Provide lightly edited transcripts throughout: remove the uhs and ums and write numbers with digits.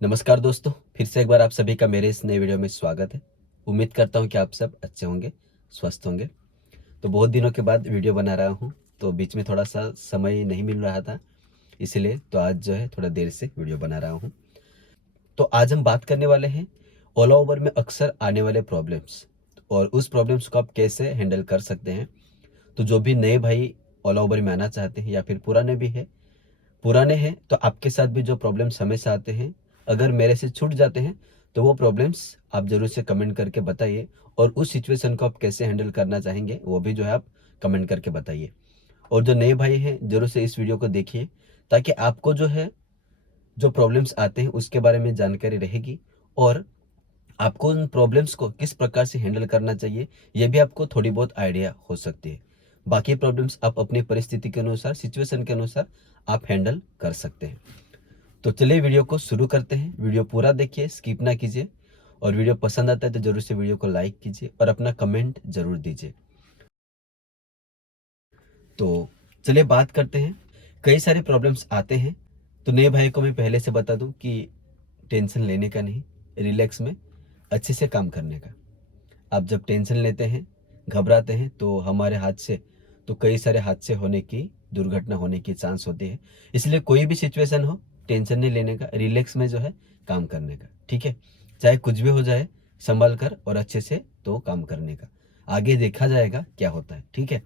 नमस्कार दोस्तों, फिर से एक बार आप सभी का मेरे इस नए वीडियो में स्वागत है। उम्मीद करता हूँ कि आप सब अच्छे होंगे, स्वस्थ होंगे। तो बहुत दिनों के बाद वीडियो बना रहा हूँ, तो बीच में थोड़ा सा समय नहीं मिल रहा था, इसलिए तो आज जो है थोड़ा देर से वीडियो बना रहा हूँ। तो आज हम बात करने वाले हैं ओला उबर में अक्सर आने वाले प्रॉब्लम्स और उस प्रॉब्लम्स को आप कैसे हैंडल कर सकते हैं। तो जो भी नए भाई ओला उबर में आना चाहते हैं या फिर पुराने हैं तो आपके साथ भी जो प्रॉब्लम्स हमेशा आते हैं, अगर मेरे से छूट जाते हैं तो वो प्रॉब्लम्स आप ज़रूर से कमेंट करके बताइए और उस सिचुएशन को आप कैसे हैंडल करना चाहेंगे वो भी जो है आप कमेंट करके बताइए। और जो नए भाई हैं ज़रूर से इस वीडियो को देखिए, ताकि आपको जो है जो प्रॉब्लम्स आते हैं उसके बारे में जानकारी रहेगी और आपको उन प्रॉब्लम्स को किस प्रकार से हैंडल करना चाहिए ये भी आपको थोड़ी बहुत आइडिया हो सकती है। बाकी प्रॉब्लम्स आप अपनी परिस्थिति के अनुसार, सिचुएशन के अनुसार आप हैंडल कर सकते हैं। तो चलिए वीडियो को शुरू करते हैं। वीडियो पूरा देखिए, स्किप ना कीजिए और वीडियो पसंद आता है तो जरूर से वीडियो को लाइक कीजिए और अपना कमेंट जरूर दीजिए। तो चलिए बात करते हैं। कई सारे प्रॉब्लम्स आते हैं, तो नए भाई को मैं पहले से बता दूं कि टेंशन लेने का नहीं, रिलैक्स में अच्छे से काम करने का। आप जब टेंशन लेते हैं, घबराते हैं तो हमारे हाथ से तो कई सारे हादसे होने की, दुर्घटना होने की चांस होती है। इसलिए कोई भी सिचुएशन हो, टेंशन नहीं लेने का, रिलैक्स में जो है काम करने का, ठीक है। चाहे कुछ भी हो जाए, संभल कर और अच्छे से तो काम करने का। आगे देखा जाएगा क्या होता है, ठीक है।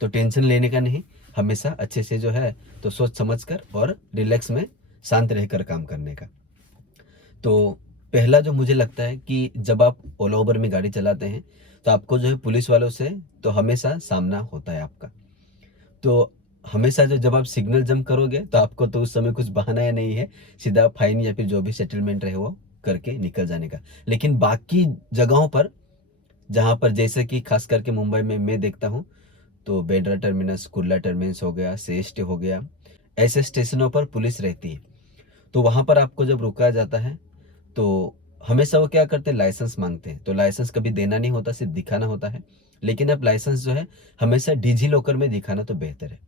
तो टेंशन लेने का नहीं, हमेशा अच्छे से जो है तो सोच समझ कर और रिलैक्स में शांत रहकर काम करने का। तो पहला जो मुझे लगता है कि जब आप ओला उबर में गाड़ी चलाते हैं तो आपको जो है पुलिस वालों से तो हमेशा सामना होता है आपका। तो हमेशा जो जब आप सिग्नल जंप करोगे तो आपको तो उस समय कुछ बहाना ही नहीं है, सीधा फाइन या फिर जो भी सेटलमेंट रहे वो करके निकल जाने का। लेकिन बाकी जगहों पर, जहाँ पर जैसे कि खास करके मुंबई में मैं देखता हूँ, तो बेंड्रा टर्मिनस, कुर्ला टर्मिनस हो गया, सीएसटी हो गया, ऐसे स्टेशनों पर पुलिस रहती है। तो वहाँ पर आपको जब रुकाया जाता है तो हमेशा वो क्या करते हैं, लाइसेंस मांगते हैं। तो लाइसेंस कभी देना नहीं होता, सिर्फ दिखाना होता है। लेकिन अब लाइसेंस जो है हमेशा डिजी लॉकर में दिखाना तो बेहतर है,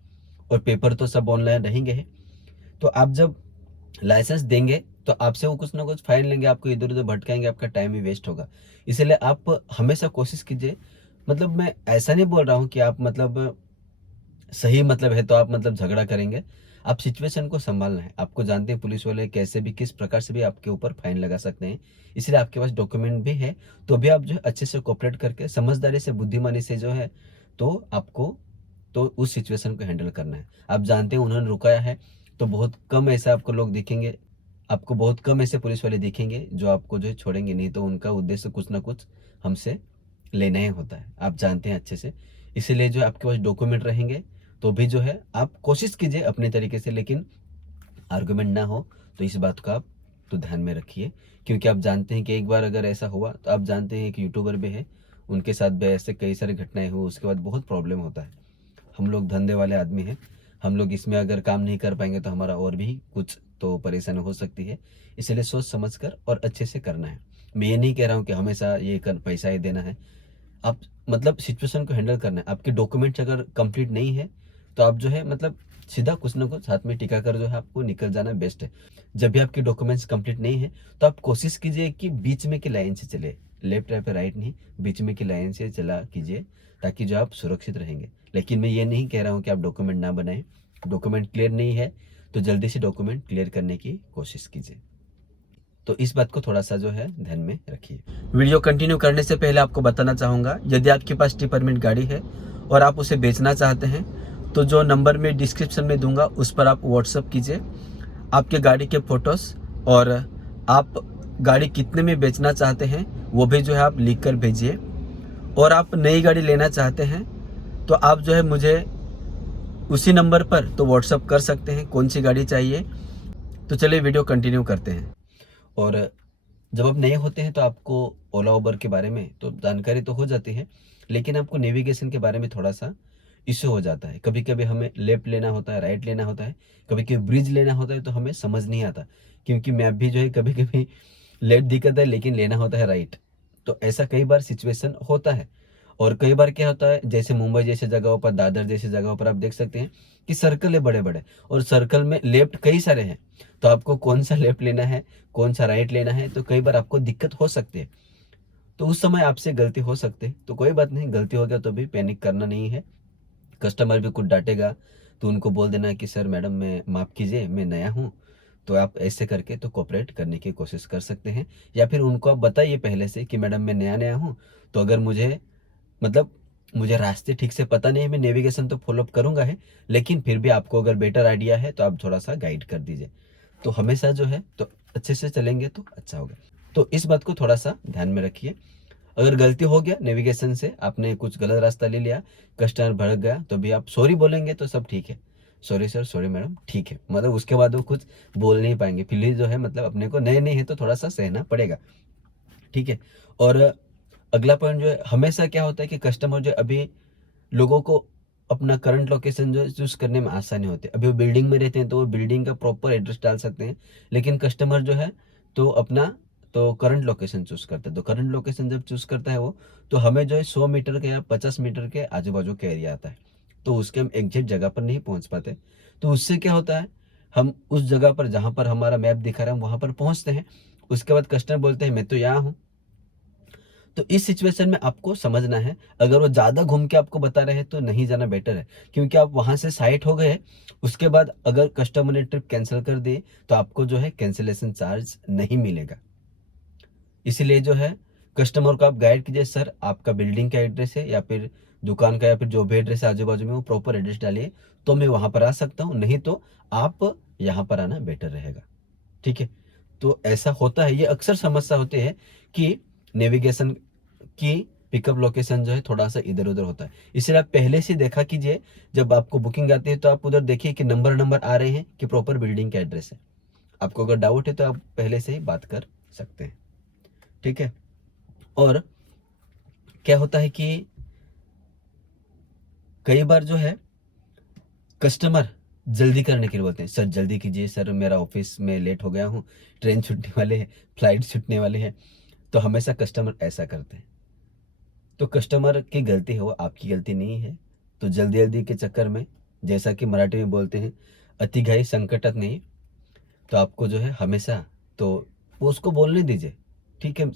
और पेपर तो सब ऑनलाइन रहेंगे ही। तो आप जब लाइसेंस देंगे तो आपसे वो कुछ ना कुछ फाइन लेंगे, आपको इधर उधर भटकाएंगे, आपका टाइम ही वेस्ट होगा। इसलिए आप हमेशा कोशिश कीजिए, मतलब मैं ऐसा नहीं बोल रहा हूँ कि आप मतलब सही मतलब है तो आप मतलब झगड़ा करेंगे। आप सिचुएशन को संभालना है। आपको जानते हैं पुलिस वाले कैसे भी, किस प्रकार से भी आपके ऊपर फाइन लगा सकते हैं। इसलिए आपके पास डॉक्यूमेंट भी है, तो भी आप जो है अच्छे से कोऑपरेट करके, समझदारी से, बुद्धिमानी से जो है तो आपको तो उस सिचुएशन को हैंडल करना है। आप जानते हैं उन्होंने रुकाया है तो बहुत कम ऐसा आपको लोग दिखेंगे, आपको बहुत कम ऐसे पुलिस वाले दिखेंगे जो आपको जो है छोड़ेंगे नहीं, तो उनका उद्देश्य कुछ ना कुछ हमसे लेना ही होता है, आप जानते हैं अच्छे से। इसीलिए जो आपके पास डॉक्यूमेंट रहेंगे तो भी जो है आप कोशिश कीजिए अपने तरीके से, लेकिन आर्गुमेंट ना हो। तो इस बात का आप तो ध्यान में रखिए, क्योंकि आप जानते हैं कि एक बार अगर ऐसा हुआ तो आप जानते हैं कि यूट्यूबर भी है, उनके साथ भी ऐसे कई सारी घटनाएं हुई, उसके बाद बहुत प्रॉब्लम होता है। हम लोग धंधे वाले आदमी हैं, हम लोग इसमें अगर काम नहीं कर पाएंगे तो हमारा और भी कुछ तो परेशानी हो सकती है। इसलिए सोच समझ कर और अच्छे से करना है। मैं ये नहीं कह रहा हूँ कि हमेशा ये कर पैसा ही देना है। आप मतलब सिचुएशन को हैंडल करना है। आपके डॉक्यूमेंट्स अगर कंप्लीट नहीं है तो आप जो है मतलब सीधा कुछ ना कुछ हाथ में टिका कर जो है आपको निकल जाना बेस्ट है। जब भी आपके डॉक्यूमेंट्स कंप्लीट नहीं है तो आप कोशिश कीजिए कि बीच में की लाइन से चले, लेफ्ट या फिर राइट नहीं, बीच में की लाइन से चला कीजिए, ताकि जो आप सुरक्षित रहेंगे। लेकिन मैं ये नहीं कह रहा हूँ कि आप डॉक्यूमेंट ना बनाएं। डॉक्यूमेंट क्लियर नहीं है तो जल्दी से डॉक्यूमेंट क्लियर करने की कोशिश कीजिए। तो इस बात को थोड़ा सा जो है ध्यान में रखिए। वीडियो कंटिन्यू करने से पहले आपको बताना चाहूँगा, यदि आपके पास टी परमिट गाड़ी है और आप उसे बेचना चाहते हैं तो जो नंबर मैं डिस्क्रिप्शन में दूंगा उस पर आप व्हाट्सअप कीजिए आपके गाड़ी के फोटोज़, और आप गाड़ी कितने में बेचना चाहते हैं वो भी जो है आप लिख कर भेजिए। और आप नई गाड़ी लेना चाहते हैं तो आप जो है मुझे उसी नंबर पर तो व्हाट्सअप कर सकते हैं कौन सी गाड़ी चाहिए। तो चलिए वीडियो कंटिन्यू करते हैं। और जब आप नए होते हैं तो आपको ओला उबर के बारे में तो जानकारी तो हो जाती है, लेकिन आपको नेविगेशन के बारे में थोड़ा सा इश्यू हो जाता है। कभी कभी हमें लेफ्ट लेना होता है, राइट लेना होता है, कभी कभी ब्रिज लेना होता है तो हमें समझ नहीं आता, क्योंकि मैप भी जो है कभी कभी लेफ्ट दिखता है लेकिन लेना होता है राइट। तो ऐसा कई बार सिचुएशन होता है। और कई बार क्या होता है, जैसे मुंबई जैसे जगहों पर, दादर जैसी जगहों पर आप देख सकते हैं कि सर्कल है बड़े बड़े, और सर्कल में लेफ्ट कई सारे हैं। तो आपको कौन सा लेफ्ट लेना है, कौन सा राइट लेना है, तो कई बार आपको दिक्कत हो सकती है। तो उस समय आपसे गलती हो सकती है, तो कोई बात नहीं, गलती हो गया तो भी पैनिक करना नहीं है। कस्टमर भी कुछ डांटेगा तो उनको बोल देना कि सर मैडम मैं माफ़ कीजिए, मैं नया हूँ। तो आप ऐसे करके तो कोऑपरेट करने की कोशिश कर सकते हैं, या फिर उनको आप बताइए पहले से कि मैडम मैं नया नया हूँ, तो अगर मुझे मतलब मुझे रास्ते ठीक से पता नहीं है, मैं नेविगेशन तो फॉलो अप करूँगा है, लेकिन फिर भी आपको अगर बेटर आइडिया है तो आप थोड़ा-सा गाइड कर दीजिए। तो हमेशा जो है तो अच्छे से चलेंगे तो अच्छा होगा। तो इस बात को थोड़ा-सा ध्यान में रखिए। अगर गलती हो गया नेविगेशन से, आपने कुछ गलत रास्ता ले लिया, कस्टमर भड़क गया, तो भी आप सॉरी बोलेंगे तो सब ठीक है। सॉरी सर, सॉरी मैडम, ठीक है। मतलब उसके बाद वो कुछ बोल नहीं पाएँगे। फिर भी जो है मतलब अपने को नए-नए हैं तो थोड़ा-सा सहना पड़ेगा। ठीक है? और अगला पॉइंट जो है, हमेशा क्या होता है कि कस्टमर जो है अभी लोगों को अपना करंट लोकेशन जो है चूज़ करने में आसानी होती है। अभी वो बिल्डिंग में रहते हैं तो वो बिल्डिंग का प्रॉपर एड्रेस डाल सकते हैं। लेकिन कस्टमर जो है तो अपना तो करंट लोकेशन चूज़ करता है। तो करंट लोकेशन जब चूज़ करता है वो, तो हमें जो है 100 मीटर के या 50 मीटर के आजू-बाजू का एरिया आता है। तो उसके हम एग्ज़ैक्ट जगह पर नहीं पहुँच पाते। तो उससे क्या होता है, हम उस जगह पर जहाँ पर हमारा मैप दिखा रहा है हम वहाँ पर पहुँचते हैं। उसके बाद कस्टमर बोलते हैं मैं तो यहाँ हूँ। तो इस सिचुएशन में आपको समझना है, अगर वो ज़्यादा घूम के आपको बता रहे हैं तो नहीं जाना बेटर है, क्योंकि आप वहाँ से साइट हो गए, उसके बाद अगर कस्टमर ने ट्रिप कैंसिल कर दी तो आपको जो है कैंसिलेशन चार्ज नहीं मिलेगा। इसीलिए जो है कस्टमर को आप गाइड कीजिए, सर आपका बिल्डिंग का एड्रेस है या फिर दुकान का या फिर जो भी एड्रेस है आजू बाजू में, वो प्रॉपर एड्रेस डालिए, तो मैं वहाँ पर आ सकता हूँ, नहीं तो आप यहाँ पर आना बेटर रहेगा। ठीक है? तो ऐसा होता है, ये अक्सर समस्या होती है कि नेविगेशन की पिकअप लोकेशन जो है थोड़ा-सा इधर-उधर होता है। इसलिए आप पहले से देखा कीजिए, जब आपको बुकिंग आती है तो आप उधर देखिए कि नंबर नंबर आ रहे हैं कि प्रॉपर बिल्डिंग का एड्रेस है। आपको अगर डाउट है तो आप पहले से ही बात कर सकते हैं। ठीक है? और क्या होता है कि कई बार जो है कस्टमर जल्दी करने के लिए बोलते हैं, सर जल्दी कीजिए सर, मेरा ऑफिस में लेट हो गया हूँ, ट्रेन छूटने वाले हैं, फ्लाइट छूटने वाले हैं। तो हमेशा कस्टमर ऐसा करते हैं। तो कस्टमर की गलती है, वो आपकी गलती नहीं है। तो जल्दी-जल्दी के चक्कर में, जैसा कि मराठी में बोलते हैं, "अति घाई संकटात नहीं।" तो आपको जो है हमेशा तो वो उसको बोलने दीजिए। ठीक है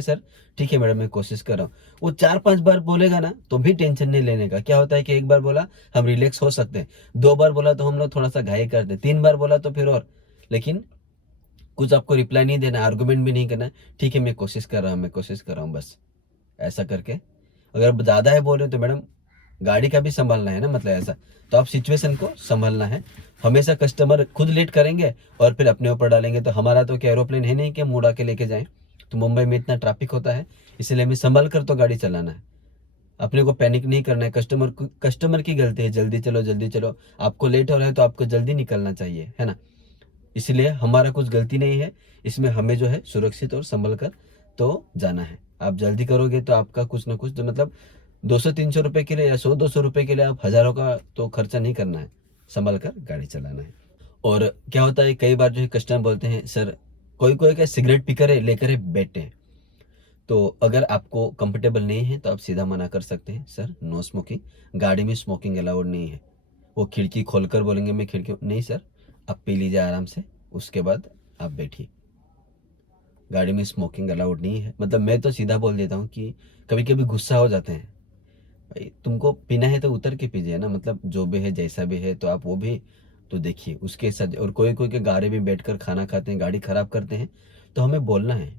सर, ठीक है मैडम, मैं कोशिश कर रहा हूँ। वो 4-5 बार बोलेगा ना, तो भी टेंशन नहीं लेने का। क्या होता है कि 1 बार बोला, हम रिलैक्स हो सकते हैं। 2 बार बोला तो हम लोग थोड़ा-सा घाई करते हैं। 3 बार बोला तो फिर और। लेकिन कुछ आपको रिप्लाई नहीं देना है, आर्गुमेंट भी नहीं करना है। ठीक है, मैं कोशिश कर रहा हूँ, मैं कोशिश कर रहा हूँ, बस। ऐसा करके अगर ज़्यादा है बोल रहे हो तो मैडम गाड़ी का भी संभालना है ना, मतलब ऐसा। तो आप सिचुएशन को संभालना है। हमेशा कस्टमर खुद लेट करेंगे और फिर अपने ऊपर डालेंगे, तो हमारा तो क्या एरोप्लेन है नहीं कि हम उड़ा के लेके जाएँ। तो मुंबई में इतना ट्रैफिक होता है, इसलिए हमें संभल कर तो गाड़ी चलाना है। अपने को पैनिक नहीं करना है। कस्टमर की गलती है, जल्दी चलो, जल्दी चलो। आपको लेट हो रहा है तो आपको जल्दी निकलना चाहिए, है ना? इसलिए हमारा कुछ गलती नहीं है, इसमें हमें जो है सुरक्षित और संभल कर तो जाना है। आप जल्दी करोगे तो आपका कुछ ना कुछ तो मतलब 200-300 रुपए के लिए या 100-200 रुपए के लिए आप हज़ारों का तो खर्चा नहीं करना है, संभल कर गाड़ी चलाना है। और क्या होता है, कई बार जो है कस्टमर बोलते हैं, सर कोई-कोई क्या सिगरेट पीकर है लेकर है बैठे हैं। तो अगर आपको कंफर्टेबल नहीं है तो आप सीधा मना कर सकते हैं, सर नो स्मोकिंग, गाड़ी में स्मोकिंग अलाउड नहीं है। वो खिड़की खोलकर बोलेंगे मैं खिड़की नहीं सर, आप पी लीजिए आराम से, उसके बाद आप बैठिए। गाड़ी में स्मोकिंग अलाउड नहीं है। मतलब मैं तो सीधा बोल देता हूँ कि कभी-कभी गुस्सा हो जाते हैं। भाई तुमको पीना है तो उतर के पीजिए ना, मतलब जो भी है जैसा भी है तो आप वो भी तो देखिए उसके साथ। और कोई-कोई के गाड़ी में बैठकर खाना खाते हैं, गाड़ी खराब करते हैं, तो हमें बोलना है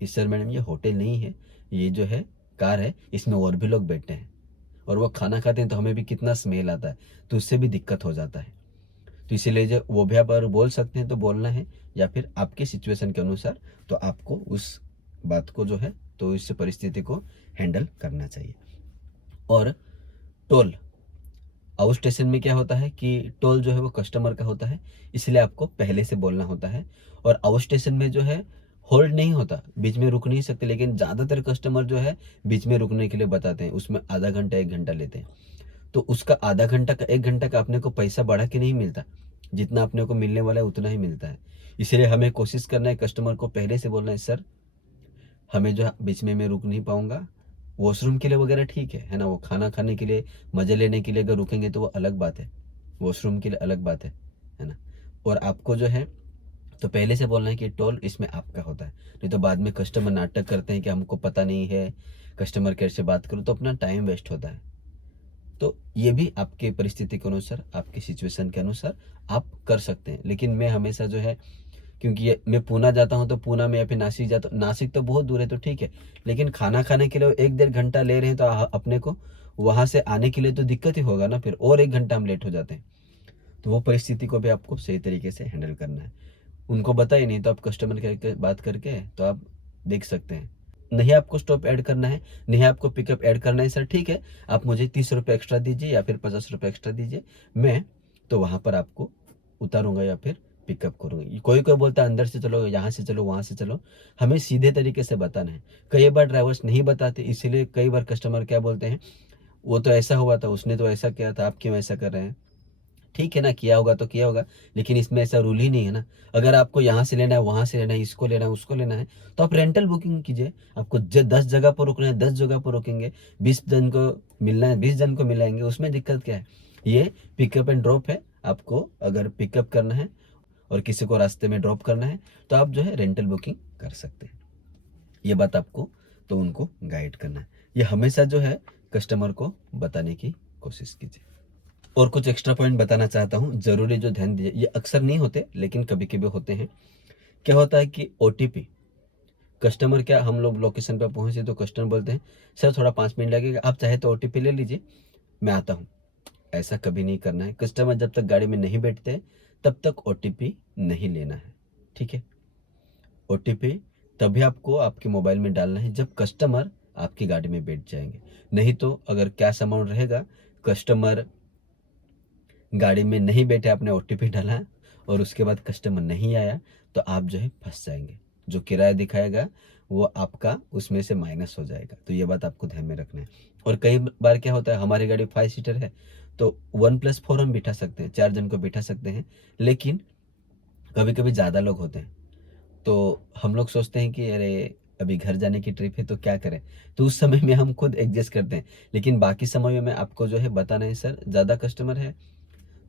कि सर मैडम ये होटल नहीं है, ये जो है कार है, इसमें और भी लोग बैठे हैं। और वो खाना खाते हैं तो हमें भी कितना स्मेल आता है, तो उससे भी दिक्कत हो जाता है। तो इसीलिए जो वो भी आप अगर बोल सकते हैं तो बोलना है, या फिर आपके सिचुएशन के अनुसार तो आपको उस बात को जो है तो इस परिस्थिति को हैंडल करना चाहिए। और टोल, आउट स्टेशन में क्या होता है कि टोल जो है वो कस्टमर का होता है, इसलिए आपको पहले से बोलना होता है। और आउट स्टेशन में जो है होल्ड नहीं होता, बीच में रुक नहीं सकते, लेकिन ज़्यादातर कस्टमर जो है बीच में रुकने के लिए बताते हैं, उसमें आधा घंटा 1 घंटा लेते हैं। तो उसका आधा घंटा का 1 घंटा का अपने को पैसा बढ़ा के नहीं मिलता, जितना अपने को मिलने वाला है उतना ही मिलता है। इसलिए हमें कोशिश करना है, कस्टमर को पहले से बोलना है, सर हमें जो है बीच में मैं रुक नहीं पाऊँगा, वॉशरूम के लिए वगैरह ठीक है ना, वो खाना खाने के लिए मज़े लेने के लिए अगर रुकेंगे तो वो अलग बात है, वॉशरूम के लिए अलग बात है ना। और आपको जो है तो पहले से बोलना है कि टोल इसमें आपका होता है, नहीं तो बाद में कस्टमर नाटक करते हैं कि हमको पता नहीं है, कस्टमर केयर से बात करो, तो अपना टाइम वेस्ट होता है। तो ये भी आपके परिस्थिति के अनुसार, आपकी सिचुएशन के अनुसार आप कर सकते हैं। लेकिन मैं हमेशा जो है, क्योंकि ये मैं पूना जाता हूँ तो पूना में या फिर नासिक जाता हूँ, नासिक तो बहुत दूर है तो ठीक है, लेकिन खाना खाने के लिए 1-1.5 घंटा ले रहे हैं तो अपने को वहाँ से आने के लिए तो दिक्कत ही होगा ना, फिर और 1 घंटा हम लेट हो जाते हैं। तो वो परिस्थिति को भी आपको सही तरीके से हैंडल करना है। उनको बताइए, नहीं तो आप कस्टमर केयर के बात करके तो आप देख सकते हैं। नहीं आपको स्टॉप ऐड करना है, नहीं आपको पिकअप ऐड करना है, सर ठीक है, आप मुझे 30 रुपये एक्स्ट्रा दीजिए या फिर 50 रुपये एक्स्ट्रा दीजिए, मैं तो वहाँ पर आपको उतारूँगा या फिर पिकअप करूँगा। कोई कोई बोलता है अंदर से चलो, यहाँ से चलो, वहाँ से चलो, हमें सीधे तरीके से बताना है। कई बार ड्राइवर्स नहीं बताते, इसीलिए कई बार कस्टमर क्या बोलते हैं, वो तो ऐसा हुआ था, उसने तो ऐसा किया था, आप क्यों ऐसा कर रहे हैं। ठीक है ना, किया होगा तो किया होगा, लेकिन इसमें ऐसा रूल ही नहीं है ना। अगर आपको यहाँ से लेना है, वहाँ से लेना है, इसको लेना है, उसको लेना है, तो आप रेंटल बुकिंग कीजिए। आपको 10 जगह पर रुकना है, 10 जगह पर रुकेंगे, 20 जन को मिलना है, 20 जन को मिलाएंगे, उसमें दिक्कत क्या है। ये पिकअप एंड ड्रॉप है। आपको अगर पिकअप करना है और किसी को रास्ते में ड्रॉप करना है तो आप जो है रेंटल बुकिंग कर सकते हैं। ये बात आपको तो उनको गाइड करना है। ये हमेशा जो है कस्टमर को बताने की कोशिश कीजिए। और कुछ एक्स्ट्रा पॉइंट बताना चाहता हूँ, ज़रूरी जो ध्यान दीजिए, ये अक्सर नहीं होते लेकिन कभी कभी होते हैं। क्या होता है कि ओटीपी, कस्टमर क्या, हम लोग लोकेशन पे पहुँचे तो कस्टमर बोलते हैं सर थोड़ा 5 मिनट लगेगा, आप चाहे तो ओटीपी ले लीजिए, मैं आता हूँ। ऐसा कभी नहीं करना है। कस्टमर जब तक गाड़ी में नहीं बैठते तब तक ओटीपी नहीं लेना है, ठीक है। ओटीपी तभी आपको आपके मोबाइल में डालना है जब कस्टमर आपकी गाड़ी में बैठ जाएंगे। नहीं तो अगर कैश अमाउंट रहेगा, कस्टमर गाड़ी में नहीं बैठे, आपने ओटीपी डाला और उसके बाद कस्टमर नहीं आया, तो आप जो है फंस जाएंगे। जो किराया दिखाएगा वो आपका उसमें से माइनस हो जाएगा। तो ये बात आपको ध्यान में रखना है। और कई बार क्या होता है, हमारी गाड़ी 5 सीटर है तो 1+4 हम बिठा सकते हैं, 4 जन को बिठा सकते हैं, लेकिन कभी कभी ज़्यादा लोग होते हैं तो हम लोग सोचते हैं कि अरे अभी घर जाने की ट्रिप है तो क्या करें, तो उस समय में हम खुद एडजस्ट करते हैं। लेकिन बाकी समय में आपको जो है बताना है सर ज़्यादा कस्टमर है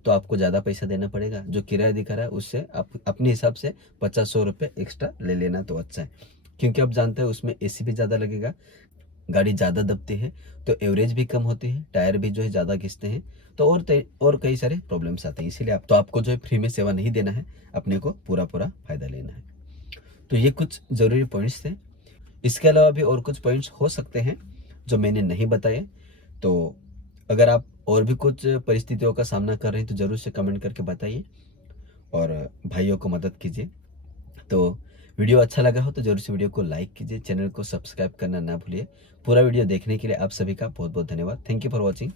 तो आपको ज़्यादा पैसा देना पड़ेगा, जो किराया दिखा रहा है उससे आप अपने हिसाब से 50-100 रुपये एक्स्ट्रा ले लेना तो अच्छा है। क्योंकि आप जानते हैं उसमें एसी भी ज़्यादा लगेगा, गाड़ी ज़्यादा दबती है तो एवरेज भी कम होती है, टायर भी जो है ज़्यादा घिसते हैं, तो और कई सारे प्रॉब्लम्स आते हैं। इसीलिए आपको जो है फ्री में सेवा नहीं देना है, अपने को पूरा पूरा फ़ायदा लेना है। तो ये कुछ ज़रूरी पॉइंट्स थे। इसके अलावा भी और कुछ पॉइंट्स हो सकते हैं जो मैंने नहीं बताए। तो अगर आप और भी कुछ परिस्थितियों का सामना कर रहे हैं तो ज़रूर से कमेंट करके बताइए और भाइयों को मदद कीजिए। तो वीडियो अच्छा लगा हो तो ज़रूर से वीडियो को लाइक कीजिए, चैनल को सब्सक्राइब करना ना भूलिए। पूरा वीडियो देखने के लिए आप सभी का बहुत बहुत धन्यवाद। Thank you for watching.